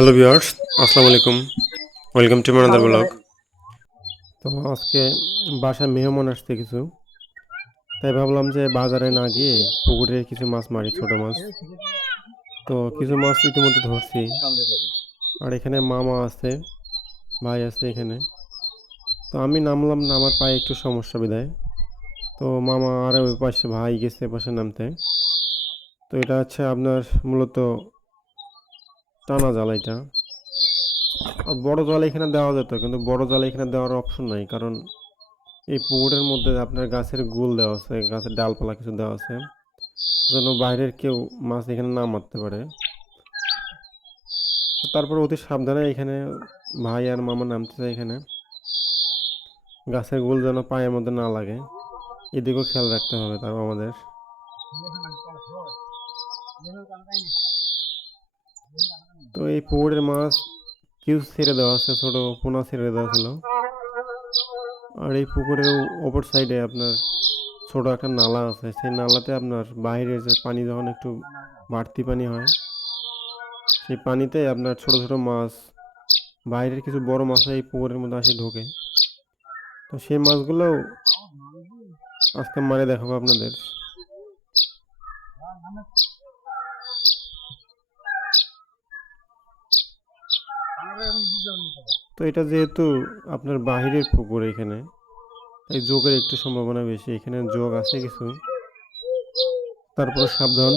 Hello viewers, আসসালামু আলাইকুম। Welcome to my blog. Bangladesh তো আজকে বাসায় মেহমান আসছে কিছু, তাই ভাবলাম যে বাজারে না গিয়ে পুকুরে কিছু মাছ মারি, ছোট মাছ। তো কিছু মাছ ইতিমধ্যে ধরছি। আর এখানে মামা আছে, ভাই আছে এখানে। তো আমি নামলাম না, আমার পায়ে একটু সমস্যা বিধায়। তো মামা আর ওই পাশে ভাই গেছে পাশে নামতে। তো এটা হচ্ছে আপনার মূলত টানা জাল এটা। আর বড় জাল এখানে দেওয়া যেত, কিন্তু বড় জাল এখানে দেওয়ার অপশন নাই, কারণ এই পুকুরের মধ্যে আপনার গাছের গুল দেওয়া আছে, গাছের ডালপালা কিছু দেওয়া আছে, যেন বাইরের কেউ মাছ এখানে না মারতে পারে। তো তারপর অতি সাবধানে এখানে ভাই আর মামা নামতেছে এখানে, গাছের গুল যেন পায়ের মধ্যে না লাগে, এদিকেও খেয়াল রাখতে হবে তার আমাদের। তো এই পুকুরের মাছ কিছু ছেড়ে দেওয়া আছে, ছোট পোনা ছেড়ে দেওয়া ছিল। আর এই পুকুরের ওপর সাইডে আপনার ছোট একটা নালা আছে, সেই নালাতে আপনার বাইরের যে পানি যখন একটু বাড়তি পানি হয়, সেই পানিতে আপনার ছোট ছোট মাছ, বাইরের কিছু বড় মাছ এই পুকুরের মধ্যে আসে ঢোকে। তো সেই মাছগুলোও আজকে মারে দেখাবো আপনাদের। তো এটা যেহেতু আপনার বাহিরের পুকুর এখানে, তাই যোগের একটু সম্ভাবনা বেশি, এখানে যোগ আছে কিছু, তারপরে সাবধান।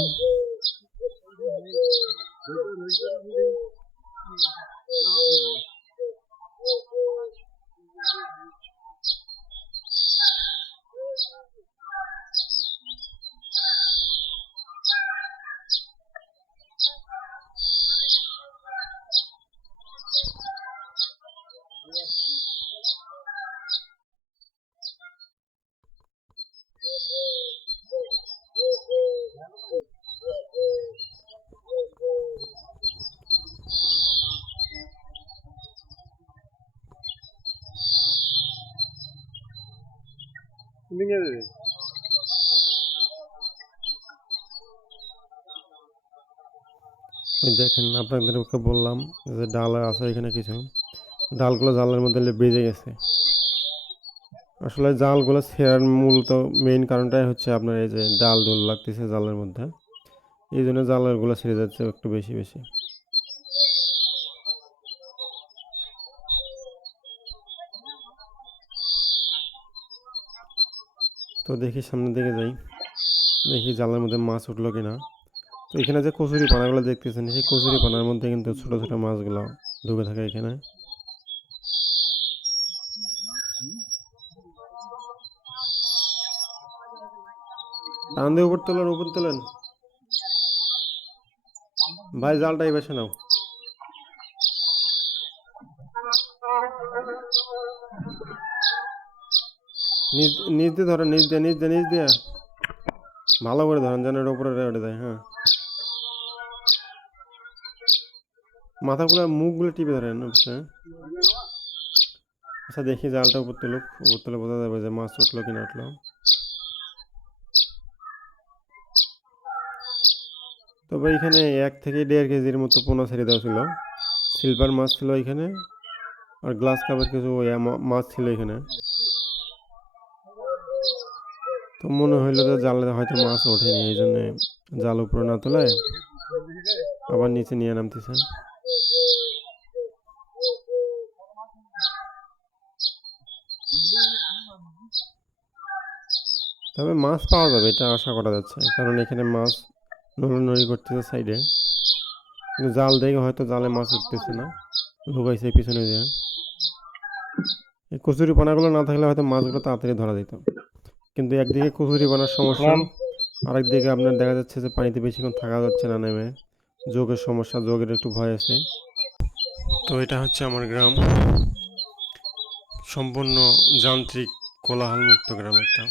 ওই দেখেন, আপনাদেরকে বললাম যে ডাল আছে এখানে কিছু, ডালগুলো জালের মধ্যে বেজে গেছে। আসলে জালগুলো ছেঁড়ার মূলত মেইন কারণটাই হচ্ছে আপনার এই যে ডাল ডুল লাগতেছে জালের মধ্যে, এই জন্য জালেরগুলো ছিঁড়ে যাচ্ছে একটু বেশি বেশি। তো দেখি সামনের দিকে যাই, দেখি জালের মধ্যে মাছ উঠলো কিনা। তো এখানে যে কচুরি পানাগুলো দেখতেছেন, সেই কচুরি পানার মধ্যে কিন্তু ছোট ছোট মাছগুলো ঢুকে থাকে এখানে। টান দিয়ে উপর তোলেন, উপর তোলেন ভাই, জালটা এই বেছে নাও। নিচ নিচ দিয়ে ধরেন, নিচ দিয়ে নিচ দিয়ে নিচ দিয়ে ভালো করে ধরেন যেন এটা উপরে উঠে যায়। হ্যাঁ, মাথাগুলো মুখগুলো টিপে ধরেন অবশ্যই। আচ্ছা দেখি জালটা উপর তুলুক, উপর তুলে বোঝা যাবে যে মাছ উঠলো কিনা উঠলো। তবে এখানে 1 থেকে 1.5 কেজির মতো পোনা ছেড়ে দেওয়া ছিল, সিলভার মাছ ছিল এখানে, আর গ্লাস কাপের কিছু মাছ ছিল এখানে। তো মনে হইলো যে জালে হয়তো মাছ ওঠেনি, এই জন্য জাল উপরে না তোলে আবার নিচে নিয়ে নামতেছে। তবে মাছ পাওয়া যাবে এটা আশা করা যাচ্ছে, কারণ এখানে মাছ নড়ানড়ি করতেছে সাইডে, কিন্তু জাল দেখে হয়তো জালে মাছ উঠতেছে না, লুকাইছে পিছনে দিয়ে। এই কচুরি পানাগুলো না থাকলে হয়তো মাছগুলো তাড়াতাড়ি ধরা যেত, কিন্তু একদিকে কচুরি পানার সমস্যা, আরেকদিকে আপনার দেখা যাচ্ছে যে পানিতে বেশিক্ষণ থাকা যাচ্ছে না নেমে, যোগের সমস্যা, যোগের একটু ভয় আছে। তো এটা হচ্ছে আমার গ্রাম, সম্পূর্ণ যান্ত্রিক কোলাহলমুক্ত গ্রাম একটা।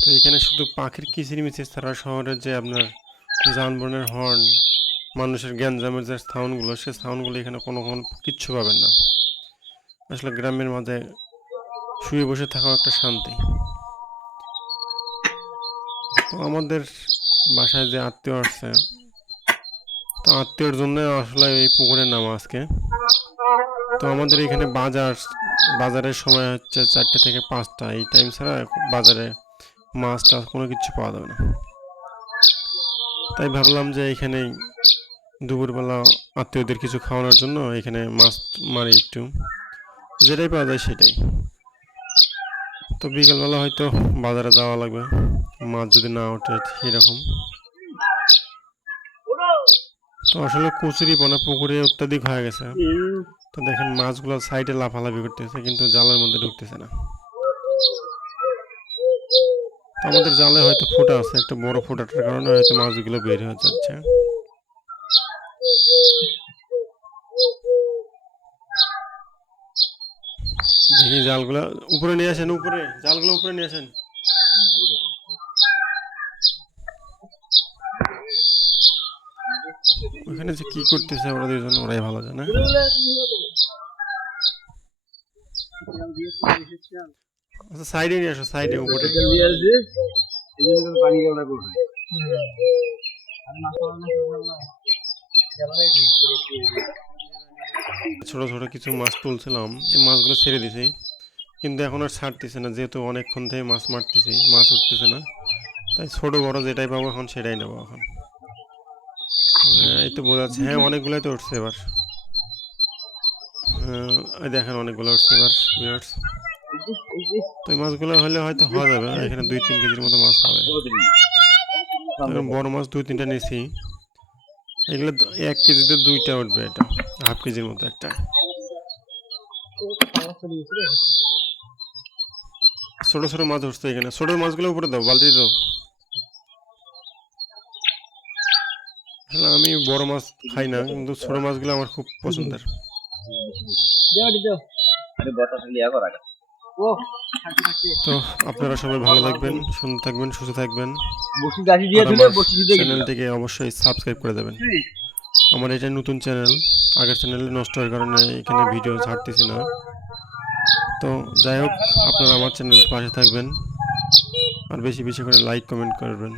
তো এখানে শুধু পাখির কিচিরমিচির ছাড়া শহরের যে আপনার যানবাহনের হর্ন, মানুষের গ্যাঞ্জামের যে সাউন্ডগুলো, সে সাউন্ডগুলো এখানে কোনো কিচ্ছু পাবেন না। আসলে গ্রামের মাঝে শুয়ে বসে থাকাও একটা শান্তি। তো আমাদের বাসায় যে আত্মীয় আসছে, তো আত্মীয়র জন্য আসলে এই পুকুরে নামা আজকে। তো আমাদের এখানে বাজারের সময় হচ্ছে 4টে থেকে 5টা, এই টাইম ছাড়া বাজারে মাছ টাছ কোনো কিছু পাওয়া যাবে না। তাই ভাবলাম যে এখানেই দুপুরবেলা আত্মীয়দের কিছু খাওয়ানোর জন্য এখানে মাছ মারি একটু, যেটাই পাওয়া যায় সেটাই। তো বিকেলবেলা হয়তো বাজারে যাওয়া লাগবে, মাছ যদি না ওঠে সেরকম। তো আসলে কচুরিপানা পুকুরে অত্যাধিক হয়ে গেছে। তো দেখেন মাছগুলো সাইডে লাফালাফি করতেছে কিন্তু জালের মধ্যে ঢুকতেছে না। তো আমাদের জালে হয়তো ফুটা আছে, একটা বড় ফুটাটার কারণে হয়তো মাছগুলো বের হয়ে যাচ্ছে। দেখি জালগুলো উপরে নিয়ে আসেন, জালগুলো উপরে নিয়ে আসেন। ওখানে যে কি করতেছে ওরা দুজন, ওরাই ভালো জানে। আচ্ছা সাইডে নিয়ে আসো, সাইডে উপরে। ছোট ছোট কিছু মাছ তুলছিলাম, এই মাছগুলো ছেড়ে দিছি, কিন্তু এখন আর ছাড়তেছে না, যেহেতু অনেকক্ষণ থেকে মাছ মারতেছি, মাছ উঠতেছে না। তাই ছোট বড় যেটাই পাবো এখন সেটাই নেবো এখন। এই তো বোঝাচ্ছে, হ্যাঁ অনেকগুলোই তো উঠছে এবার। এই দেখেন অনেকগুলো উঠছে এবার ভিউয়ার্স। তো এই মাছগুলো হলে হয়তো হওয়া যাবে, এখানে 2-3 কেজির মতো মাছ হবে। বড় মাছ 2-3টা নিয়েছি, এগুলো 1 কেজিতে 2টা উঠবে, এটা হাফ কেজির মতো একটা। ছোট ছোট মাছ উঠছে এখানে, ছোট মাছগুলো উপরে দাও, বালতি দাও। আসলে আমি বড় মাছ খাই না, কিন্তু ছোট মাছগুলো আমার খুব পছন্দের। তো আপনারা সবাই ভালো থাকবেন, সুন্দর থাকবেন, সুস্থ থাকবেন। চ্যানেলটিকে অবশ্যই সাবস্ক্রাইব করে দেবেন। আমার এটা নতুন চ্যানেল, আগের চ্যানেলে নষ্ট হওয়ার কারণে এখানে ভিডিও ছাড়তেছি না। তো যাই হোক, আপনারা আমার চ্যানেলের পাশে থাকবেন আর বেশি বেশি করে লাইক কমেন্ট করবেন।